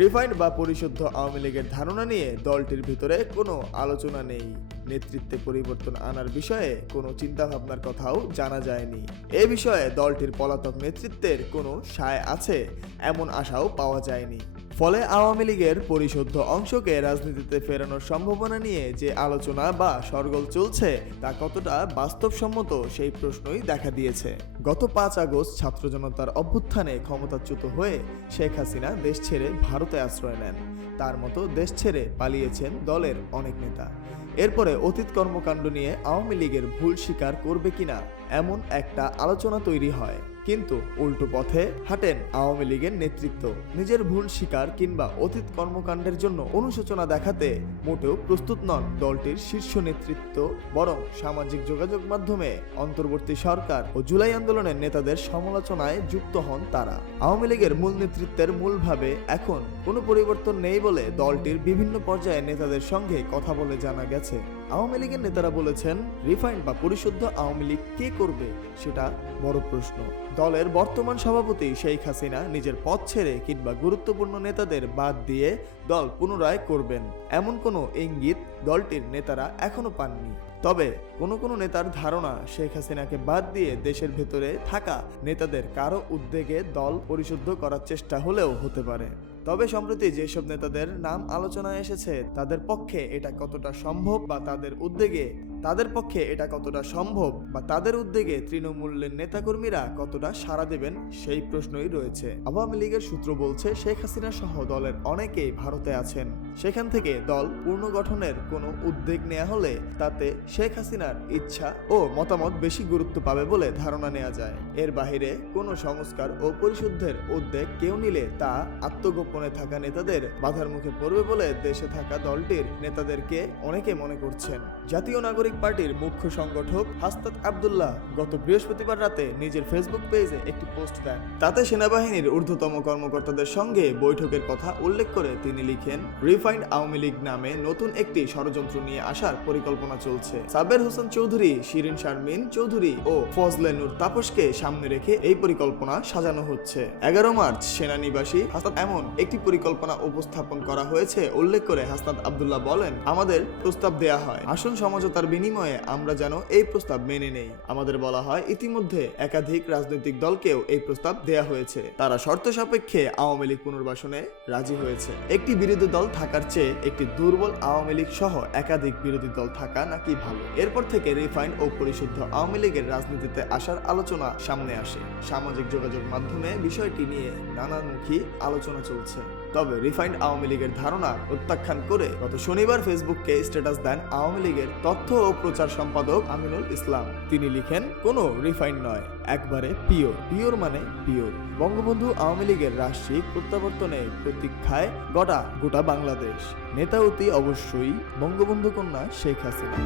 Refined বা পরিশুদ্ধ আওয়ামী লীগের ধারণা নিয়ে দলটির ভিতরে কোনো আলোচনা নেই। নেতৃত্বে পরিবর্তন আনার বিষয়ে কোনো চিন্তাভাবনার কথাও জানা যায়নি। এ বিষয়ে দলটির পলাতক নেতৃত্বের কোনো সায় আছে এমন আশাও পাওয়া যায়নি। ফলে আওয়ামী লীগের পরিশুদ্ধ অংশকে রাজনীতিতে ফেরানোর সম্ভাবনা নিয়ে যে আলোচনা বা শরগোল চলছে তা কতটা বাস্তবসম্মত সেই প্রশ্নই দেখা দিয়েছে। গত 5 আগস্ট ছাত্র জনতার অভ্যুত্থানে ক্ষমতাচ্যুত হয়ে শেখ হাসিনা দেশ ছেড়ে ভারতে আশ্রয় নেন। তার মতো দেশ ছেড়ে পালিয়েছেন দলের অনেক নেতা। এরপরে অতীত কর্মকাণ্ড নিয়ে আওয়ামী লীগের ভুল স্বীকার করবে কিনা এমন একটা আলোচনা তৈরি হয়। কিন্তু উল্টো পথে হাঁটেন আওয়ামী লীগের নেতৃত্ব। নিজের ভুল স্বীকার কিংবা অতীত কর্মকাণ্ডের জন্য অনুশোচনা দেখাতে মোটেও প্রস্তুত নন দলটির শীর্ষ নেতৃত্ব, বরং সামাজিক যোগাযোগ মাধ্যমে অন্তর্বর্তী সরকার ও জুলাই আন্দোলনের নেতাদের সমালোচনায় যুক্ত হন তারা। আওয়ামী লীগের মূল নেতৃত্বের মূলভাবে এখন কোনো পরিবর্তন নেই বলে দলটির বিভিন্ন পর্যায়ে নেতাদের সঙ্গে কথা বলে জানা গেছে। আওয়ামী লীগের নেতারা বলেছেন, রিফাইন্ড বা পরিশুদ্ধ আওয়ামী লীগ কে করবে সেটা বড় প্রশ্ন। দলের বর্তমান সভাপতি শেখ হাসিনা নিজের পদ ছেড়ে কিংবা গুরুত্বপূর্ণ নেতাদের বাদ দিয়ে দল পুনরায় করবেন এমন কোনো ইঙ্গিত দলটির নেতারা এখনো পাননি। তবে কোনো নেতার ধারণা শেখ হাসিনাকে বাদ দিয়ে দেশের ভেতরে থাকা নেতাদের কারো উদ্যোগে দল পরিশুদ্ধ করার চেষ্টা হলেও হতে পারে। তবে সম্প্রতি যেসব নেতাদের নাম আলোচনায় এসেছে তাদের পক্ষে এটা কতটা সম্ভব বা তাদের উদ্যোগে তৃণমূলের নেতাকর্মীরা কতটা সাড়া দেবেন সেই প্রশ্নই রয়েছে। আওয়ামী লীগের সূত্র বলছে, শেখ হাসিনা সহ দলের অনেকেই ভারতে আছেন। সেখান থেকে দল পুনর্গঠনের কোনো উদ্যোগ নেওয়া হলে তাতে শেখ হাসিনার ইচ্ছা ও মতামত বেশি গুরুত্ব পাবে বলে ধারণা নেওয়া যায়। এর বাহিরে কোনো সংস্কার ও পরিশুদ্ধের উদ্যোগ কেউ নিলে তা আত্মগোপনে থাকা নেতাদের বাধার মুখে পড়বে বলে দেশে থাকা দলটির নেতাদেরকে অনেকে মনে করছেন। জাতীয় নাগরিক পার্টির মুখ্য সংগঠক হাসনাত আব্দুল্লাহ গত বৃহস্পতিবার রাতে নিজের ফেসবুক পেজে একটি পোস্ট দেন। তাতে সেনাবাহিনীর ঊর্ধ্বতম কর্মকর্তাদের সঙ্গে বৈঠকের কথা উল্লেখ করে তিনি লিখেন, রিফাইন্ড আওয়ামী লীগ নামে নতুন একটি ষড়যন্ত্র নিয়ে আসার পরিকল্পনা চলছে। সাবের হোসেন চৌধুরী, শিরিন শারমিন চৌধুরী ও ফজলে নূর তাপসকে সামনে রেখে এই পরিকল্পনা সাজানো হচ্ছে। 11 মার্চ সেনানিবাসী হাসনাত এমন একটি পরিকল্পনা উপস্থাপন করা হয়েছে উল্লেখ করে হাসনাত আব্দুল্লাহ বলেন, আমাদের প্রস্তাব দেয়া হয় আসন সমঝোতার বিনিময়ে আমরা যেন এই প্রস্তাব মেনে নেই। আমাদের বলা হয় ইতিমধ্যে একাধিক রাজনৈতিক দলকেও এই প্রস্তাব দেয়া হয়েছে। তারা শর্ত সাপেক্ষে আওয়ামী লীগ পুনর্বাসনে রাজি হয়েছে। একটি বিরোধী দল থাকার চেয়ে একটি দুর্বল আওয়ামী লীগ সহ একাধিক বিরোধী দল থাকা নাকি ভালো। এরপর থেকে রিফাইন্ড ও পরিশুদ্ধ আওয়ামী লীগের রাজনীতিতে আসার আলোচনা সামনে আসে। সামাজিক যোগাযোগ মাধ্যমে বিষয়টি নিয়ে নানামুখী আলোচনা চলছে। তবে রিফাইন্ড আওয়ামী লীগের ধারণা প্রত্যাখ্যান করে গত শনিবার ফেসবুকে স্ট্যাটাস দেন আওয়ামী লীগের তথ্য ও প্রচার সম্পাদক আমিনুল ইসলাম। তিনি লিখেন, কোনো রিফাইন্ড নয়, একবারে পিওর মানে পিওর। বঙ্গবন্ধু আওয়ামী লীগের রাষ্ট্রিক প্রত্যাবর্তনে প্রতীক্ষায় গোটা বাংলাদেশ। নেতা অতি অবশ্যই বঙ্গবন্ধু কন্যা শেখ হাসিনা।